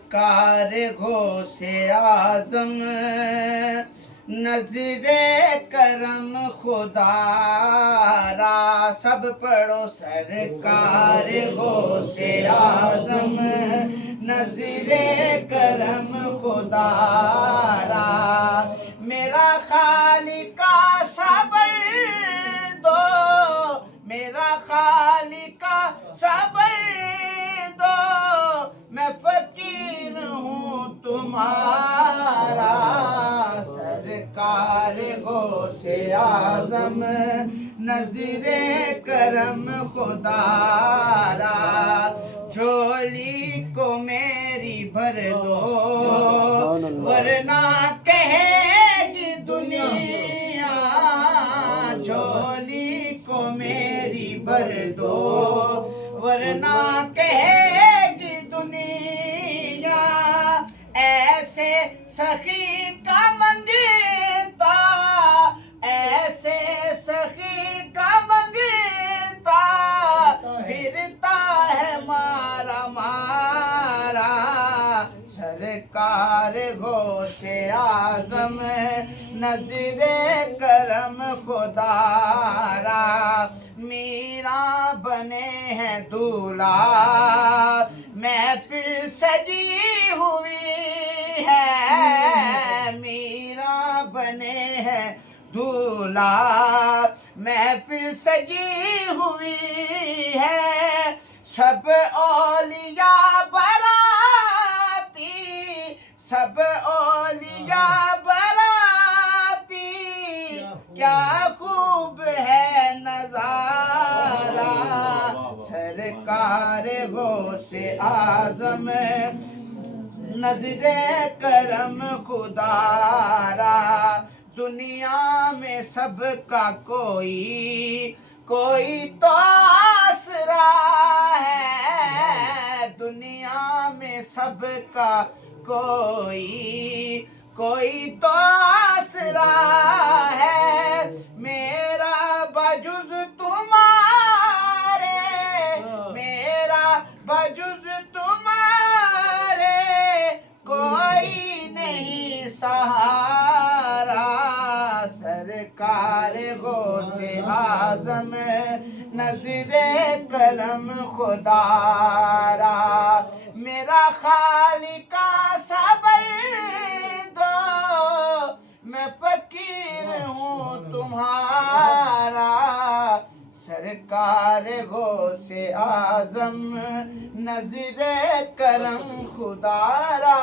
سرکار غوث اعظم نظر کرم خدا را سب پڑھو سرکار غوث اعظم نظر کرم خدا را میرا خالق صبر دو میرا خالق صبر دو میں فقیر ہوں تمہارا سرکار غوث اعظم نظر کرم خدا را جھولی کو میری بھر دو ورنہ کہے گی دنیا جھولی کو میری بھر دو ورنہ کہے گی دنیا ایسے سخی کا منگتا ایسے سخی کا منگتا پھرتا ہے مارا مارا سرکار غوث اعظم نظر کرم خدا را میرا بنے ہیں دولہا محفل سجی ہوئی ہے میرا بنے ہیں دولہا محفل سجی ہوئی ہے سب اولیاء براتی سب اولیاء براتی کیا خوب ہے نظارہ سرکار غوث اعظم نظر کرم خدا را دنیا میں سب کا کوئی تو آسرا ہے دنیا میں سب کا کوئی تو آسرا ہے میرا بجز تمہارے میرا بجز تمہارے کوئی نہیں سہارا سرکار غوث اعظم نظر کرم خدا را میرا خالق صبر دو میں فقیر ہوں تمہارا سرکار غوث اعظم نظر کرم خدا را